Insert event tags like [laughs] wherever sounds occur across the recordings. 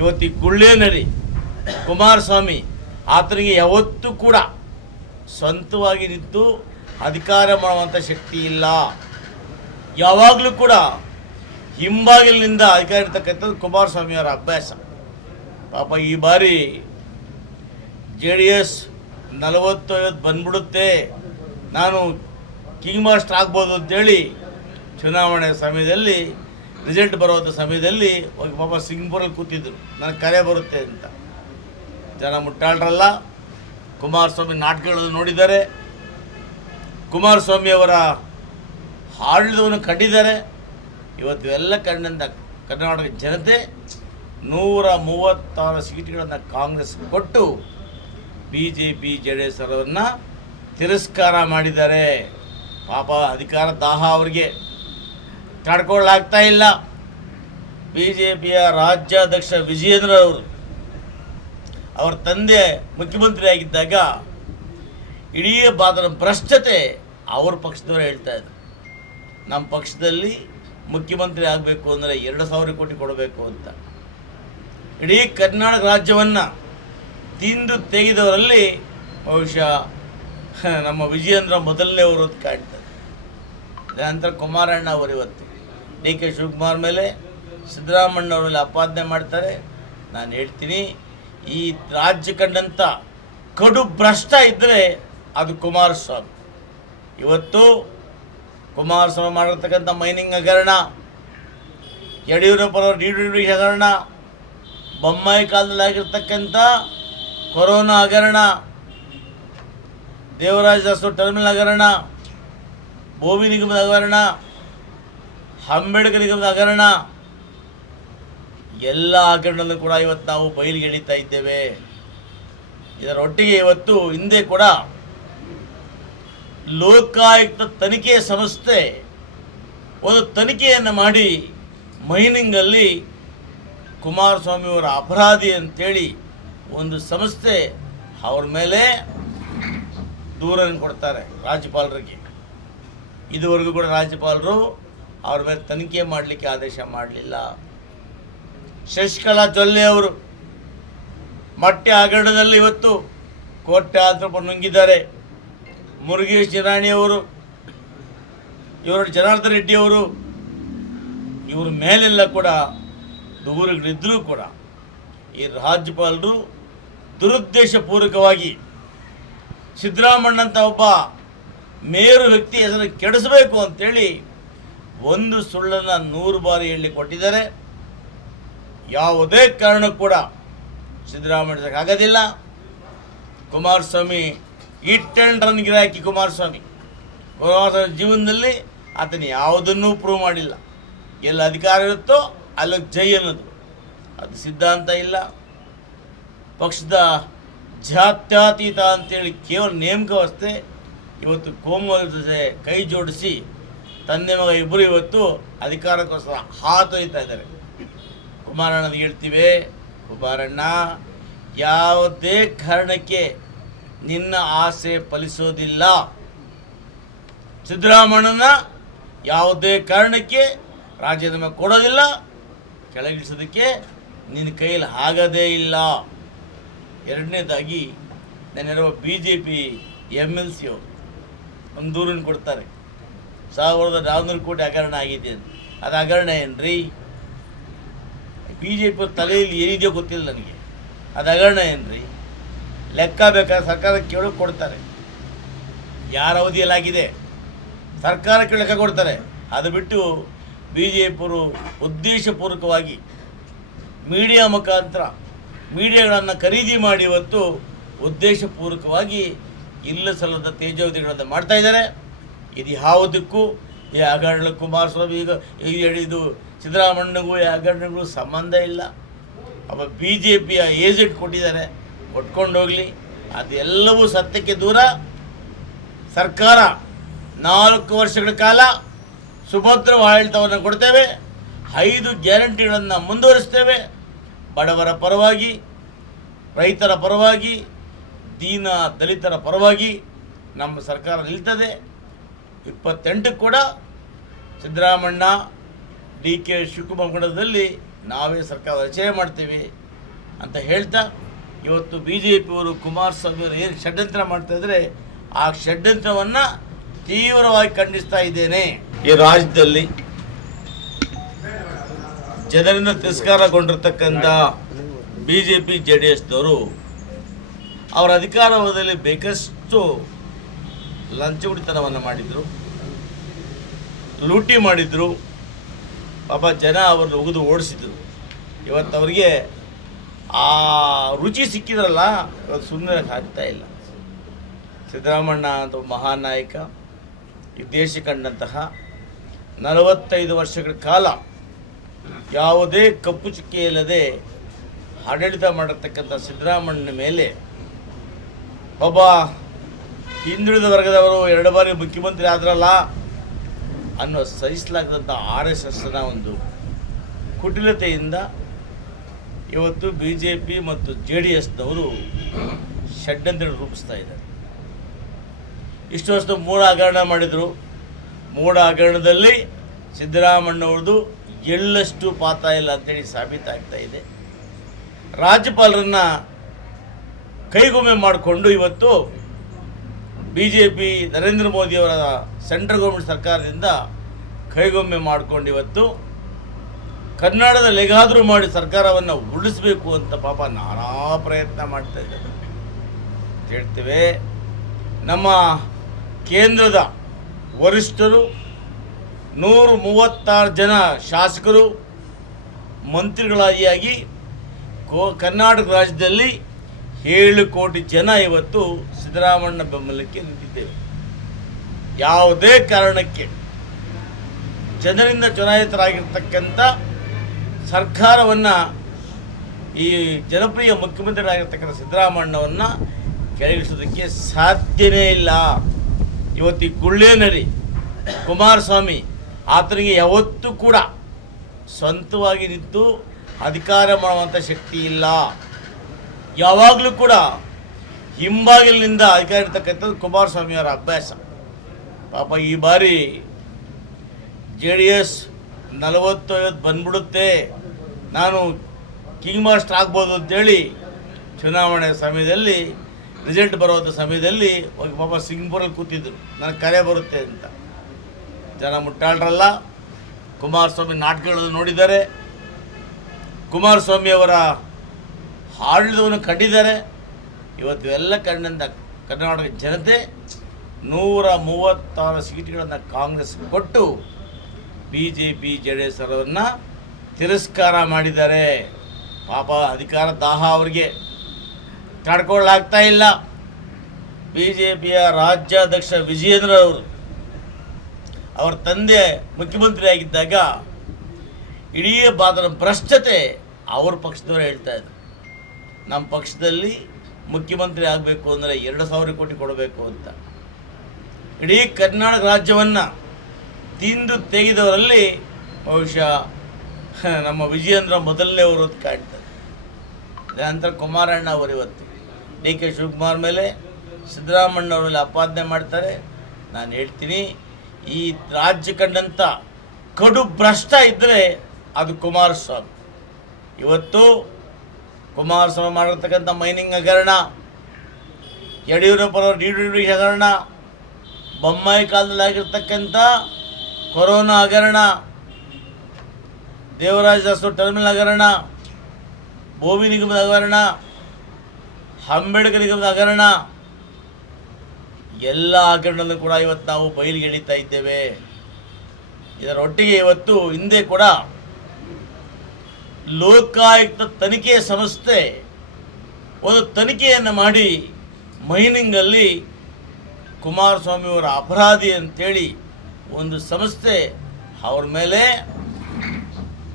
ಇವತ್ತು ಈ ಗುಳ್ಳೇನರಿ ಕುಮಾರಸ್ವಾಮಿ ಆತನಿಗೆ ಯಾವತ್ತೂ ಕೂಡ ಸ್ವಂತವಾಗಿ ನಿಂತು ಅಧಿಕಾರ ಮಾಡುವಂಥ ಶಕ್ತಿ ಇಲ್ಲ. ಯಾವಾಗಲೂ ಕೂಡ ಹಿಂಬಾಗಿಲಿನಿಂದ ಅಧಿಕಾರ ಇರ್ತಕ್ಕಂಥದ್ದು ಕುಮಾರಸ್ವಾಮಿಯವರ ಅಭ್ಯಾಸ. ಪಾಪ ಈ ಬಾರಿ ಜೆ ಡಿ ಎಸ್ ನಲವತ್ತು ಐವತ್ತು ಬಂದ್ಬಿಡುತ್ತೆ. ನಾನು ಕಿಂಗ್ ಮಾಸ್ಟರ್ ಆಗ್ಬೋದು ಅಂತೇಳಿ ಚುನಾವಣೆ ಸಮಯದಲ್ಲಿ ರಿಸಲ್ಟ್ ಬರುವಂಥ ಸಮಯದಲ್ಲಿ ಹೋಗಿ ಪಾಪ ಸಿಂಗ್ಪುರಲ್ಲಿ ಕೂತಿದ್ರು. ನನಗೆ ಕರೆ ಬರುತ್ತೆ ಅಂತ. ಜನ ಮುಟ್ಟಾಳ್ರಲ್ಲ. ಕುಮಾರಸ್ವಾಮಿ ನಾಟಕಗಳನ್ನು ನೋಡಿದ್ದಾರೆ. ಕುಮಾರಸ್ವಾಮಿಯವರ ಆಡಳಿತವನ್ನು ಕಂಡಿದ್ದಾರೆ. ಇವತ್ತು ಎಲ್ಲ ಕಣ್ಣಿಂದ ಕರ್ನಾಟಕ ಜನತೆ ನೂರ ಮೂವತ್ತಾರು ಸೀಟ್ಗಳನ್ನು ಕಾಂಗ್ರೆಸ್ ಕೊಟ್ಟು B J P J D S ಅವರನ್ನು ತಿರಸ್ಕಾರ ಮಾಡಿದ್ದಾರೆ. ಪಾಪ ಅಧಿಕಾರ ದಾಹ ಅವರಿಗೆ. ತಡ್ಕೊಳ್ಳಾಗ್ತಾ ಇಲ್ಲ. ಬಿ ಜೆ ಪಿಯ ರಾಜ್ಯಾಧ್ಯಕ್ಷ ವಿಜಯೇಂದ್ರ ಅವರು. ಅವರ ತಂದೆ ಮುಖ್ಯಮಂತ್ರಿ ಆಗಿದ್ದಾಗ ಇಡೀ ಬಾದರ ಭ್ರಷ್ಟತೆ ಅವ್ರ ಪಕ್ಷದವರು ಹೇಳ್ತಾ ಇದ್ರು. ನಮ್ಮ ಪಕ್ಷದಲ್ಲಿ ಮುಖ್ಯಮಂತ್ರಿ ಆಗಬೇಕು ಅಂದರೆ ಎರಡು ಸಾವಿರ ಕೋಟಿ ಕೊಡಬೇಕು ಅಂತ. ಇಡೀ ಕರ್ನಾಟಕ ರಾಜ್ಯವನ್ನು ತಿಂದು ತೆಗೆದವರಲ್ಲಿ ಬಹುಶಃ [laughs] ನಮ್ಮ ವಿಜಯೇಂದ್ರ ಮೊದಲನೇ ಅವರು ಕಾಣ್ತಾರೆ ನಂತರ ಕುಮಾರಣ್ಣ ಅವರು ಇವತ್ತು. ಡಿ ಕೆ ಶಿವಕುಮಾರ್ ಮೇಲೆ ಸಿದ್ದರಾಮಣ್ಣ ಅವ್ರ ಮೇಲೆ ಅಪಾದನೆ ಮಾಡ್ತಾರೆ. ನಾನು ಹೇಳ್ತೀನಿ, ಈ ರಾಜ್ಯ ಕಂಡಂಥ ಕಡು ಭ್ರಷ್ಟ ಇದ್ದರೆ ಅದು ಕುಮಾರಸ್ವಾಮಿ. ಇವತ್ತು ಕುಮಾರಸ್ವಾಮಿ ಮಾಡಿರ್ತಕ್ಕಂಥ ಮೈನಿಂಗ್ ಹಗರಣ, ಯಡಿಯೂರಪ್ಪನವ್ರ ಡಿ ಹಗರಣ, ಬೊಮ್ಮಾಯಿ ಕಾಲದಲ್ಲಿ ಆಗಿರ್ತಕ್ಕಂಥ ಕೊರೋನಾ ಹಗರಣ, ದೇವರಾಜ ಟರ್ಮಿನಲ್ ಹಗರಣ, ಭೂಮಿ ನಿಗಮದ ಹಗರಣ ಅಂಬೇಡ್ಕರ್ ನಿಗಮದ ಹಗರಣ. ಎಲ್ಲ ಹಗರಣದಲ್ಲೂ ಕೂಡ ಇವತ್ತು ನಾವು ಬಯಲಿಗೆ ಎಳಿತಾ ಇದ್ದೇವೆ. ಇದರೊಟ್ಟಿಗೆ ಇವತ್ತು ಹಿಂದೆ ಕೂಡ ಲೋಕಾಯುಕ್ತ ತನಿಖೆ ಸಂಸ್ಥೆ ಒಂದು ತನಿಖೆಯನ್ನು ಮಾಡಿ ಮೈನಿಂಗಲ್ಲಿ ಕುಮಾರಸ್ವಾಮಿಯವರ ಅಪರಾಧಿ ಅಂತೇಳಿ ಒಂದು ಸಂಸ್ಥೆ ಅವ್ರ ಮೇಲೆ ದೂರನ್ನು ಕೊಡ್ತಾರೆ ರಾಜ್ಯಪಾಲರಿಗೆ. ಇದುವರೆಗೂ ಕೂಡ ರಾಜ್ಯಪಾಲರು ಅವ್ರ ಮೇಲೆ ತನಿಖೆ ಮಾಡಲಿಕ್ಕೆ ಆದೇಶ ಮಾಡಲಿಲ್ಲ. ಶಶಿಕಲಾ ಜೊಲ್ಲೆ ಅವರು ಮಟ್ಟೆ ಹಗರಣದಲ್ಲಿ ಇವತ್ತು ಕೋಟೆ ರೂಪಾಯಿ ನುಂಗಿದ್ದಾರೆ. ಮುರುಗೇಶ್ ಜಿರಾಣಿ ಅವರು ಇವರು ಜನಾರ್ದನ್ ರೆಡ್ಡಿಯವರು ಇವ್ರ ಮೇಲೆಲ್ಲ ಕೂಡ ದೂರುಗಳಿದ್ದರೂ ಕೂಡ ಈ ರಾಜ್ಯಪಾಲರು ದುರುದ್ದೇಶಪೂರ್ವಕವಾಗಿ ಸಿದ್ದರಾಮಣ್ಣಂತ ಒಬ್ಬ ಮೇರು ವ್ಯಕ್ತಿ ಹೆಸರು ಕೆಡಿಸಬೇಕು ಅಂತೇಳಿ ಒಂದು ಸುಳ್ಳನ್ನು ನೂರು ಬಾರಿ ಹೇಳಿ ಕೊಟ್ಟಿದ್ದಾರೆ. ಯಾವುದೇ ಕಾರಣಕ್ಕೂ ಕೂಡ ಸಿದ್ದರಾಮಯ್ಯ ಆಗೋದಿಲ್ಲ. ಕುಮಾರಸ್ವಾಮಿ ಇಟ್ ಆ್ಯಂಡ್ ರನ್ ಗಿರಾಕಿ ಕುಮಾರಸ್ವಾಮಿ. ಕುಮಾರಸ್ವಾಮಿ ಜೀವನದಲ್ಲಿ ಆತನ ಯಾವುದನ್ನೂ ಪ್ರೂವ್ ಮಾಡಿಲ್ಲ. ಎಲ್ಲ ಅಧಿಕಾರ ಇರುತ್ತೋ ಅಲ್ಲಿ ಜೈ ಅನ್ನೋದು. ಅದು ಸಿದ್ಧಾಂತ ಇಲ್ಲ. ಪಕ್ಷದ ಜಾತ್ಯಾತೀತ ಅಂತೇಳಿ ಕೇವಲ ನೇಮಕ ವ್ಯವಸ್ಥೆ ಇವತ್ತು ಕೋಮು ಜೊತೆ ಕೈ ಜೋಡಿಸಿ ತಂದೆ ಮಗ ಇಬ್ಬರು ಇವತ್ತು ಅಧಿಕಾರಕ್ಕೋಸ್ಕರ ಹಾತೊಯ್ತಾ ಇದ್ದಾರೆ. ಕುಮಾರಣ್ಣನಿಗೆ ಹೇಳ್ತೀವಿ, ಕುಮಾರಣ್ಣ, ಯಾವುದೇ ಕಾರಣಕ್ಕೆ ನಿನ್ನ ಆಸೆ ಫಲಿಸೋದಿಲ್ಲ. ಸಿದ್ದರಾಮಣ್ಣನ ಯಾವುದೇ ಕಾರಣಕ್ಕೆ ರಾಜ್ಯದ ಕೊಡೋದಿಲ್ಲ. ಕೆಳಗಿಳಿಸೋದಕ್ಕೆ ನಿನ್ನ ಕೈಯಲ್ಲಿ ಆಗದೇ ಇಲ್ಲ. ಎರಡನೇದಾಗಿ ನಾನಿರುವ B J P M L C ಒಂದು ದೂರನ್ನು ಕೊಡ್ತಾರೆ. ಸಾವಿರದ ನಾನ್ನೂರು ಕೋಟಿ ಹಗರಣ ಆಗಿದೆ ಅಂತ. ಅದು ಹಗರಣ ಏನ್ರಿ? ಬಿ ಜೆ ಪಿ ತಲೆಯಲ್ಲಿ ಏನಿದೆಯೋ ಗೊತ್ತಿಲ್ಲ ನನಗೆ. ಅದು ಹಗರಣ ಏನ್ರಿ? ಲೆಕ್ಕ ಬೇಕಾದ್ರೆ ಸರ್ಕಾರ ಕೇಳೋ ಕೊಡ್ತಾರೆ. ಯಾರ ಅವಧಿಯಲ್ಲಾಗಿದೆ? ಸರ್ಕಾರಕ್ಕೆ ಲೆಕ್ಕ ಕೊಡ್ತಾರೆ. ಅದು ಬಿಟ್ಟು ಬಿ ಜೆ ಪಿಯವರು ಉದ್ದೇಶಪೂರ್ವಕವಾಗಿ ಮೀಡಿಯಾ ಮುಖಾಂತರ ಮೀಡಿಯಾಗಳನ್ನು ಖರೀದಿ ಮಾಡಿ ಇವತ್ತು ಉದ್ದೇಶಪೂರ್ವಕವಾಗಿ ಇಲ್ಲ ಸಲ್ಲದ ತೇಜೋವಧಿಗಳನ್ನು ಮಾಡ್ತಾ ಇದ್ದಾರೆ. ಇದು ಯಾವುದಕ್ಕೂ ಈ ಹಗರಣ ಕುಮಾರಸ್ವಾಮಿ ಈಗ ಈ ಹೇಳಿದು ಸಿದ್ದರಾಮಣ್ಣಗೂ ಈ ಹಗರಣಗೂ ಸಂಬಂಧ ಇಲ್ಲ. ಅವ ಬಿ ಜೆ ಪಿಯ ಏಜೆಂಟ್ ಕೊಟ್ಟಿದ್ದಾರೆ. ಕೊಟ್ಕೊಂಡು ಹೋಗಲಿ. ಅದೆಲ್ಲವೂ ಸತ್ಯಕ್ಕೆ ದೂರ. ಸರ್ಕಾರ ನಾಲ್ಕು ವರ್ಷಗಳ ಕಾಲ ಸುಭದ್ರ ಆಡಳಿತವನ್ನು ಕೊಡ್ತೇವೆ. ಐದು ಗ್ಯಾರಂಟಿಗಳನ್ನು ಮುಂದುವರಿಸ್ತೇವೆ. ಬಡವರ ಪರವಾಗಿ, ರೈತರ ಪರವಾಗಿ, ದೀನ ದಲಿತರ ಪರವಾಗಿ ನಮ್ಮ ಸರ್ಕಾರ ನಿಲ್ತದೆ. ಇಪ್ಪತ್ತೆಂಟಕ್ಕೆ ಕೂಡ ಸಿದ್ದರಾಮಣ್ಣ ಡಿ ಕೆ ಶಿವಕುಮಾರ್ಗಡದಲ್ಲಿ ನಾವೇ ಸರ್ಕಾರ ರಚನೆ ಮಾಡ್ತೀವಿ ಅಂತ ಹೇಳ್ತಾ ಇವತ್ತು ಬಿ ಜೆ ಪಿಯವರು ಕುಮಾರಸ್ವಾಮಿ ಅವರು ಏನು ಷಡ್ಯಂತ್ರ ಮಾಡ್ತಾ ಇದ್ದಾರೆ ಆ ಷಡ್ಯಂತ್ರವನ್ನು ತೀವ್ರವಾಗಿ ಖಂಡಿಸ್ತಾ ಇದ್ದೇನೆ. ಈ ರಾಜ್ಯದಲ್ಲಿ ಜನರಿಂದ ತಿರಸ್ಕಾರಗೊಂಡಿರ್ತಕ್ಕಂಥ B J P J D ಎಸ್ನವರು ಅವರ ಅಧಿಕಾರಾವಧಿಯಲ್ಲಿ ಬೇಕಷ್ಟು ಲಂಚಗುಡಿತನವನ್ನು ಮಾಡಿದರು. ಲೂಟಿ ಮಾಡಿದರು. ಪಾಪ ಜನ ಅವ್ರನ್ನ ಉಗಿದು ಓಡಿಸಿದ್ರು. ಇವತ್ತು ಅವರಿಗೆ ಆ ರುಚಿ ಸಿಕ್ಕಿದ್ರಲ್ಲ, ಇವತ್ತು ಸುಮ್ಮನೆ ಆಗ್ತಾ ಇಲ್ಲ. ಸಿದ್ದರಾಮಣ್ಣ ಅಂತ ಮಹಾನಾಯಕ ಮಹಾನ್ ನಾಯಕ, ಈ ದೇಶ ಕಂಡಂತಹ ನಲವತ್ತೈದು ವರ್ಷಗಳ ಕಾಲ ಯಾವುದೇ ಕಪ್ಪು ಚುಕ್ಕೆ ಇಲ್ಲದೆ ಆಡಳಿತ ಮಾಡಿರ್ತಕ್ಕಂಥ ಸಿದ್ದರಾಮಣ್ಣನ ಮೇಲೆ ಒಬ್ಬ ಹಿಂದುಳಿದ ವರ್ಗದವರು ಎರಡು ಬಾರಿ ಮುಖ್ಯಮಂತ್ರಿ ಆದ್ರಲ್ಲ ಅನ್ನೋ ಸಹಿಸಲಾಗದಂಥ ಆರ್ ಎಸ್ ಎಸ್ನ ಒಂದು ಕುಟಿಲತೆಯಿಂದ ಇವತ್ತು ಬಿ ಜೆ ಪಿ ಮತ್ತು ಜೆ ಡಿ ಎಸ್ನವರು ಷಡ್ಯಂತ್ರ ರೂಪಿಸ್ತಾ ಇದ್ದಾರೆ. ಇಷ್ಟು ವರ್ಷ ಮೂಡ ಹಗರಣ ಮಾಡಿದರು. ಮೂಡ ಹಗರಣದಲ್ಲಿ ಸಿದ್ದರಾಮಣ್ಣವ್ರದ್ದು ಎಳ್ಳಷ್ಟು ಪಾತ್ರ ಇಲ್ಲ ಅಂತೇಳಿ ಸಾಬೀತಾಗ್ತಾ ಇದೆ. ರಾಜ್ಯಪಾಲರನ್ನ ಕೈಗೊಮ್ಮೆ ಮಾಡಿಕೊಂಡು ಇವತ್ತು ಬಿ ಜೆ ಪಿ ನರೇಂದ್ರ ಮೋದಿಯವರ ಸೆಂಟ್ರಲ್ ಗೌರ್ಮೆಂಟ್ ಸರ್ಕಾರದಿಂದ ಕೈಗೊಮ್ಮೆ ಮಾಡಿಕೊಂಡು ಇವತ್ತು ಕನ್ನಡದಲ್ಲಿ ಹೇಗಾದರೂ ಮಾಡಿ ಸರ್ಕಾರವನ್ನು ಉಳಿಸಬೇಕು ಅಂತ ಪಾಪ ನಾನಾ ಪ್ರಯತ್ನ ಮಾಡ್ತಾ ಇದ್ದಾರೆ. ಹೇಳ್ತೇವೆ, ನಮ್ಮ ಕೇಂದ್ರದ ವರಿಷ್ಠರು ನೂರು ಮೂವತ್ತಾರು ಜನ ಶಾಸಕರು, ಮಂತ್ರಿಗಳಾಗಿಯಾಗಿ ಕೋ, ಕರ್ನಾಟಕ ರಾಜ್ಯದಲ್ಲಿ ಏಳು ಕೋಟಿ ಜನ ಇವತ್ತು ಸಿದ್ದರಾಮಣ್ಣ ಬೆಂಬಲಕ್ಕೆ ನಿಂತಿದ್ದೇವೆ. ಯಾವುದೇ ಕಾರಣಕ್ಕೆ ಜನರಿಂದ ಚುನಾಯಿತರಾಗಿರ್ತಕ್ಕಂಥ ಸರ್ಕಾರವನ್ನು ಈ ಜನಪ್ರಿಯ ಮುಖ್ಯಮಂತ್ರಿಗಳಾಗಿರ್ತಕ್ಕಂಥ ಸಿದ್ದರಾಮಣ್ಣವನ್ನು ಕೆಳಗಿಳಿಸೋದಕ್ಕೆ ಸಾಧ್ಯನೇ ಇಲ್ಲ. ಇವತ್ತು ಈ ಗುಳ್ಳೇನರಿ ಕುಮಾರಸ್ವಾಮಿ ಆತನಿಗೆ ಯಾವತ್ತೂ ಕೂಡ ಸ್ವಂತವಾಗಿ ನಿಂತು ಅಧಿಕಾರ ಮಾಡುವಂಥ ಶಕ್ತಿ ಇಲ್ಲ. ಯಾವಾಗಲೂ ಕೂಡ ಹಿಂಬಾಗಿಲಿನಿಂದ ಅಧಿಕಾರ ಇರ್ತಕ್ಕಂಥದ್ದು ಕುಮಾರಸ್ವಾಮಿಯವರ ಅಭ್ಯಾಸ. ಪಾಪ ಈ ಬಾರಿ ಜೆ ಡಿ ಎಸ್ ನಲವತ್ತು ಐವತ್ತು ಬಂದ್ಬಿಡುತ್ತೆ. ನಾನು ಕಿಂಗ್ ಮಾಸ್ಟರ್ ಆಗ್ಬೋದು ಅಂತೇಳಿ ಚುನಾವಣೆ ಸಮಯದಲ್ಲಿ, ರಿಸಲ್ಟ್ ಬರುವಂಥ ಸಮಯದಲ್ಲಿ ಹೋಗಿ ಪಾಪ ಸಿಂಗ್ಪುರಲ್ಲಿ ಕೂತಿದ್ರು. ನನಗೆ ಕರೆ ಬರುತ್ತೆ ಅಂತ. ಜನ ಮುಟ್ಟಾಳ್ರಲ್ಲ, ಕುಮಾರಸ್ವಾಮಿ ನಾಟಕಗಳನ್ನು ನೋಡಿದ್ದಾರೆ. ಕುಮಾರಸ್ವಾಮಿಯವರ ಆಡಳಿತವನ್ನು ಕಂಡಿದ್ದಾರೆ. ಇವತ್ತು ಎಲ್ಲ ಕಂಡಂತ ಕರ್ನಾಟಕ ಜನತೆ ನೂರ ಮೂವತ್ತಾರು ಸೀಟ್ಗಳನ್ನು ಕಾಂಗ್ರೆಸ್ ಕೊಟ್ಟು B J P J D S ಅವರನ್ನು ತಿರಸ್ಕಾರ ಮಾಡಿದ್ದಾರೆ. ಪಾಪ ಅಧಿಕಾರ ದಾಹ ಅವರಿಗೆ. ತಡ್ಕೊಳ್ಳಾಗ್ತಾ ಇಲ್ಲ. ಬಿ ಜೆ ಪಿಯ ರಾಜ್ಯಾಧ್ಯಕ್ಷ ವಿಜಯೇಂದ್ರ ಅವರು. ಅವರ ತಂದೆ ಮುಖ್ಯಮಂತ್ರಿ ಆಗಿದ್ದಾಗ ಇಡೀ ಬಾದರ ಭ್ರಷ್ಟತೆ ಅವ್ರ ಪಕ್ಷದವರು ಹೇಳ್ತಾ ಇದ್ರು. ನಮ್ಮ ಪಕ್ಷದಲ್ಲಿ ಮುಖ್ಯಮಂತ್ರಿ ಆಗಬೇಕು ಅಂದರೆ ಎರಡು ಸಾವಿರ ಕೋಟಿ ಕೊಡಬೇಕು ಅಂತ. ಇಡೀ ಕರ್ನಾಟಕ ರಾಜ್ಯವನ್ನು ತಿಂದು ತೆಗೆದವರಲ್ಲಿ ಬಹುಶಃ ನಮ್ಮ ವಿಜಯೇಂದ್ರ ಮೊದಲನೇ ಅವರು ಕಾಣ್ತಾರೆ. ನಂತರ ಕುಮಾರಣ್ಣ ಅವರು ಇವತ್ತು. ಡಿ ಕೆ ಶಿವಕುಮಾರ್ ಮೇಲೆ ಸಿದ್ದರಾಮಣ್ಣ ಅವರಲ್ಲಿ ಮೇಲೆ ಅಪಾದನೆ ಮಾಡ್ತಾರೆ. ನಾನು ಹೇಳ್ತೀನಿ, ಈ ರಾಜ್ಯ ಕಂಡಂಥ ಕಡು ಭ್ರಷ್ಟ ಇದ್ದರೆ ಅದು ಕುಮಾರಸ್ವಾಮಿ. ಇವತ್ತು ಕುಮಾರಸ್ವಾಮಿ ಮಾಡಿರ್ತಕ್ಕಂಥ ಮೈನಿಂಗ್ ಹಗರಣ ಯಡಿಯೂರಪ್ಪರವ್ರ ಡಿ ಡಿ ಹಗರಣ, ಬೊಮ್ಮಾಯಿ ಕಾಲದಲ್ಲಿ ಆಗಿರ್ತಕ್ಕಂಥ ಕೊರೋನಾ ಹಗರಣ, ದೇವರಾಜ ದಾಸು ಟರ್ಮಿನಲ್ ಹಗರಣ, ಭೂಮಿ ನಿಗಮದ ಹಗರಣ, ಅಂಬೇಡ್ಕರ್ ನಿಗಮದ ಹಗರಣ, ಎಲ್ಲ ಹಗರಣದಲ್ಲೂ ಕೂಡ ಇವತ್ತು ನಾವು ಬಯಲಿಗೆ ಎಳಿತಾ ಇದ್ದೇವೆ. ಇದರೊಟ್ಟಿಗೆ ಇವತ್ತು ಹಿಂದೆ ಕೂಡ ಲೋಕಾಯುಕ್ತ ತನಿಖೆ ಸಂಸ್ಥೆ ಒಂದು ತನಿಖೆಯನ್ನು ಮಾಡಿ ಮೈನಿಂಗಲ್ಲಿ ಕುಮಾರಸ್ವಾಮಿಯವರ ಅಪರಾಧಿ ಅಂತೇಳಿ ಒಂದು ಸಂಸ್ಥೆ ಅವ್ರ ಮೇಲೆ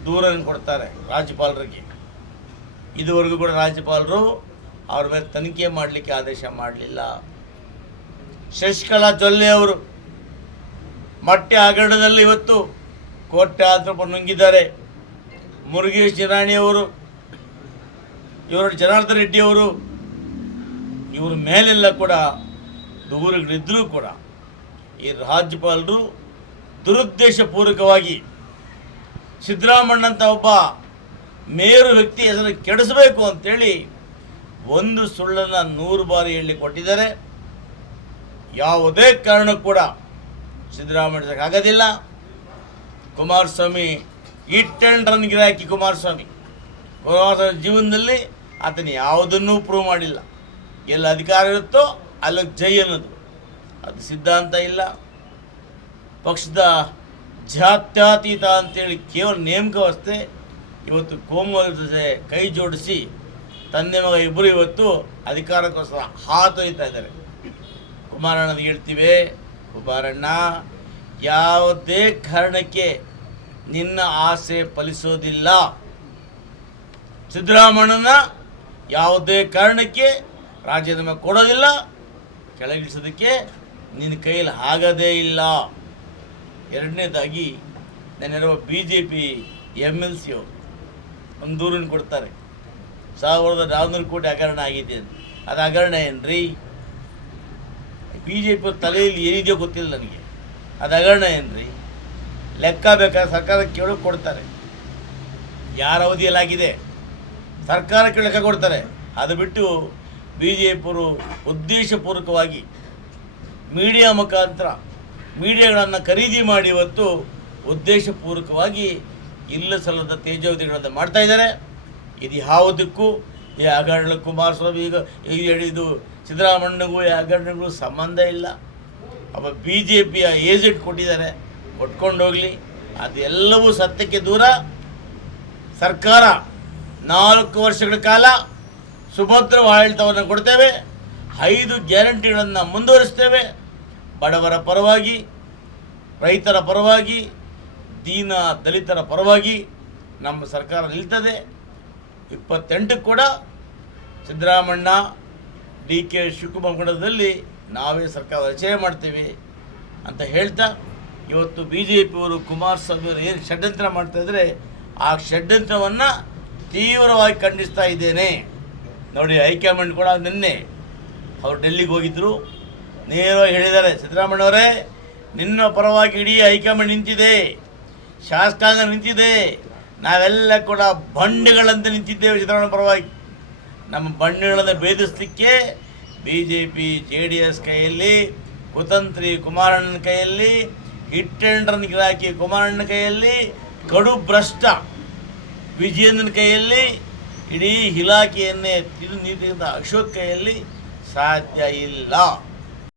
ದೂರನ್ನು ಕೊಡ್ತಾರೆ ರಾಜ್ಯಪಾಲರಿಗೆ. ಇದುವರೆಗೂ ಕೂಡ ರಾಜ್ಯಪಾಲರು ಅವ್ರ ಮೇಲೆ ತನಿಖೆ ಮಾಡಲಿಕ್ಕೆ ಆದೇಶ ಮಾಡಲಿಲ್ಲ. ಶಶಿಕಲಾ ಜೊಲ್ಲೆ ಅವರು ಮಟ್ಟೆ ಹಗರಣದಲ್ಲಿ ಇವತ್ತು ಕೋಟ್ಯಾಂತರ ನುಂಗಿದ್ದಾರೆ. ಮುರುಗೇಶ್ ಜಿರಾಣಿಯವರು ಇವರು ಜನಾರ್ದನ್ ರೆಡ್ಡಿಯವರು ಇವ್ರ ಮೇಲೆಲ್ಲ ಕೂಡ ದೂರುಗಳಿದ್ದರೂ ಕೂಡ ಈ ರಾಜ್ಯಪಾಲರು ದುರುದ್ದೇಶಪೂರ್ವಕವಾಗಿ ಸಿದ್ದರಾಮಣ್ಣಂಥ ಒಬ್ಬ ಮೇರು ವ್ಯಕ್ತಿ ಹೆಸರು ಕೆಡಿಸಬೇಕು ಅಂತೇಳಿ ಒಂದು ಸುಳ್ಳನ್ನು ನೂರು ಬಾರಿ ಹೇಳಿ ಕೊಟ್ಟಿದ್ದಾರೆ. ಯಾವುದೇ ಕಾರಣಕ್ಕೂ ಕೂಡ ಸಿದ್ದರಾಮಯ್ಯ ಆಗೋದಿಲ್ಲ. ಕುಮಾರಸ್ವಾಮಿ ಇಟ್ ಆ್ಯಂಡ್ ರನ್ ಗಿರಾಕಿ ಕುಮಾರಸ್ವಾಮಿ. ಕುಮಾರಸ್ವಾಮಿ ಜೀವನದಲ್ಲಿ ಆತನ ಯಾವುದನ್ನೂ ಪ್ರೂವ್ ಮಾಡಿಲ್ಲ. ಎಲ್ಲ ಅಧಿಕಾರ ಇರುತ್ತೋ ಅಲ್ಲಿ ಜೈ ಅನ್ನೋದು. ಅದು ಸಿದ್ಧಾಂತ ಇಲ್ಲ. ಪಕ್ಷದ ಜಾತ್ಯತೀತ ಅಂತೇಳಿ ಕೇವಲ ನೇಮಕ ವ್ಯವಸ್ಥೆ ಇವತ್ತು ಕೋಮು ಜೊತೆ ಕೈ ಜೋಡಿಸಿ ತಂದೆ ಮಗ ಇಬ್ಬರು ಇವತ್ತು ಅಧಿಕಾರಕ್ಕೋಸ್ಕರ ಹಾತೊಯ್ತಾ ಇದ್ದಾರೆ. ಕುಮಾರಣ್ಣನಿಗೆ ಹೇಳ್ತೀವಿ, ಕುಮಾರಣ್ಣ, ಯಾವುದೇ ಕಾರಣಕ್ಕೆ ನಿನ್ನ ಆಸೆ ಫಲಿಸೋದಿಲ್ಲ. ಸಿದ್ದರಾಮಣ್ಣನ ಯಾವುದೇ ಕಾರಣಕ್ಕೆ ರಾಜ್ಯದ ಕೊಡೋದಿಲ್ಲ. ಕೆಳಗಿಳಿಸೋದಕ್ಕೆ ನಿನ್ನ ಕೈಯಲ್ಲಿ ಆಗದೇ ಇಲ್ಲ. ಎರಡನೇದಾಗಿ ನನ್ನಿರುವ B J P M L C ಅವರು ಒಂದು ದೂರನ್ನು ಕೊಡ್ತಾರೆ. ಸಾವಿರದ ನಾನ್ನೂರು ಕೋಟಿ ಹಗರಣ ಆಗಿದೆ ಅಂತ. ಅದು ಹಗರಣ ಏನ್ರಿ? ಬಿ ಜೆ ಪಿ ತಲೆಯಲ್ಲಿ ಏನಿದೆಯೋ ಗೊತ್ತಿಲ್ಲ ನನಗೆ. ಅದು ಹಗರಣ ಏನ್ರಿ? ಲೆಕ್ಕ ಬೇಕಾದ್ರೆ ಸರ್ಕಾರ ಕೇಳೋಕೆ ಕೊಡ್ತಾರೆ. ಯಾರ ಅವಧಿಯಲ್ಲಾಗಿದೆ? ಸರ್ಕಾರಕ್ಕೆ ಲೆಕ್ಕ ಕೊಡ್ತಾರೆ. ಅದು ಬಿಟ್ಟು ಬಿ ಜೆ ಪಿಯವರು ಉದ್ದೇಶಪೂರ್ವಕವಾಗಿ ಮೀಡಿಯಾ ಮುಖಾಂತರ ಮೀಡಿಯಾಗಳನ್ನು ಖರೀದಿ ಮಾಡಿ ಇವತ್ತು ಉದ್ದೇಶಪೂರ್ವಕವಾಗಿ ಇಲ್ಲ ಸಲ್ಲದ ತೇಜೋವಧಿಗಳನ್ನು ಮಾಡ್ತಾ ಇದ್ದಾರೆ. ಇದು ಯಾವುದಕ್ಕೂ ಈ ಹಗರಣ ಕುಮಾರಸ್ವಾಮಿ, ಈಗ ಹೇಳಿದ್ದು ಸಿದ್ದರಾಮಣ್ಣಗೂ ಈ ಹಗರಣಗೂ ಸಂಬಂಧ ಇಲ್ಲ. ಅವ ಬಿ ಜೆ ಪಿಯ ಏಜೆಂಟ್ ಕೊಟ್ಟಿದ್ದಾರೆ. ಕೊಟ್ಕೊಂಡು ಹೋಗಲಿ ಅದೆಲ್ಲವೂ ಸತ್ಯಕ್ಕೆ ದೂರ. ಸರ್ಕಾರ ನಾಲ್ಕು ವರ್ಷಗಳ ಕಾಲ ಸುಭದ್ರ ಆಡಳಿತವನ್ನು ಕೊಡ್ತೇವೆ, ಐದು ಗ್ಯಾರಂಟಿಗಳನ್ನು ಮುಂದುವರಿಸ್ತೇವೆ. ಬಡವರ ಪರವಾಗಿ, ರೈತರ ಪರವಾಗಿ, ದೀನ ದಲಿತರ ಪರವಾಗಿ ನಮ್ಮ ಸರ್ಕಾರ ನಿಲ್ತದೆ. ಇಪ್ಪತ್ತೆಂಟು ಕೂಡ ಸಿದ್ದರಾಮಣ್ಣ, ಡಿ ಕೆ ಶಿವಕುಮಾರ್ ನಾವೇ ಸರ್ಕಾರ ರಚನೆ ಮಾಡ್ತೀವಿ ಅಂತ ಹೇಳ್ತಾ ಇವತ್ತು ಬಿ ಜೆ ಪಿಯವರು ಕುಮಾರಸ್ವಾಮಿ ಅವರು ಏನು ಷಡ್ಯಂತ್ರ ಮಾಡ್ತಾಯಿದ್ರೆ ಆ ಷಡ್ಯಂತ್ರವನ್ನು ತೀವ್ರವಾಗಿ ಖಂಡಿಸ್ತಾ ಇದ್ದೇನೆ. ನೋಡಿ, ಹೈಕಮಾಂಡ್ ಕೂಡ ನಿನ್ನೆ ಅವರು ಡೆಲ್ಲಿಗೆ ಹೋಗಿದ್ದರು ನೇರವಾಗಿ ಹೇಳಿದ್ದಾರೆ ಸಿದ್ದರಾಮಣ್ಣವರೇ ನಿನ್ನ ಪರವಾಗಿ ಇಡೀ ಹೈಕಮಾಂಡ್ ನಿಂತಿದೆ. ಶಾಸಕಾಂಗ ನಿಂತಿದೆ. ನಾವೆಲ್ಲ ಕೂಡ ಬಂಡೆಗಳಂತೆ ನಿಂತಿದ್ದೇವೆ ಸಿದ್ದರಾಮಣ್ಣ ಪರವಾಗಿ. ನಮ್ಮ ಬಂಡೆಗಳನ್ನು ಭೇದಿಸಲಿಕ್ಕೆ B J P J D S ಕೈಯಲ್ಲಿ, ಕುತಂತ್ರಿ ಕುಮಾರಣ್ಣನ ಕೈಯಲ್ಲಿ ಹಿಟ್ ಆ್ಯಂಡ್ ರನ್ ಗಿರಾಕಿ ಕುಮಾರಣ್ಣನ ಕೈಯಲ್ಲಿ, ಕಡು ಭ್ರಷ್ಟ ವಿಜಯೇಂದ್ರನ ಕೈಯಲ್ಲಿ, ಇಡೀ ಇಲಾಖೆಯನ್ನೇ ತಿರು ನೀಡಿದ ಅಶೋಕ್ ಕೈಯಲ್ಲಿ ಸಾಧ್ಯ ಇಲ್ಲ.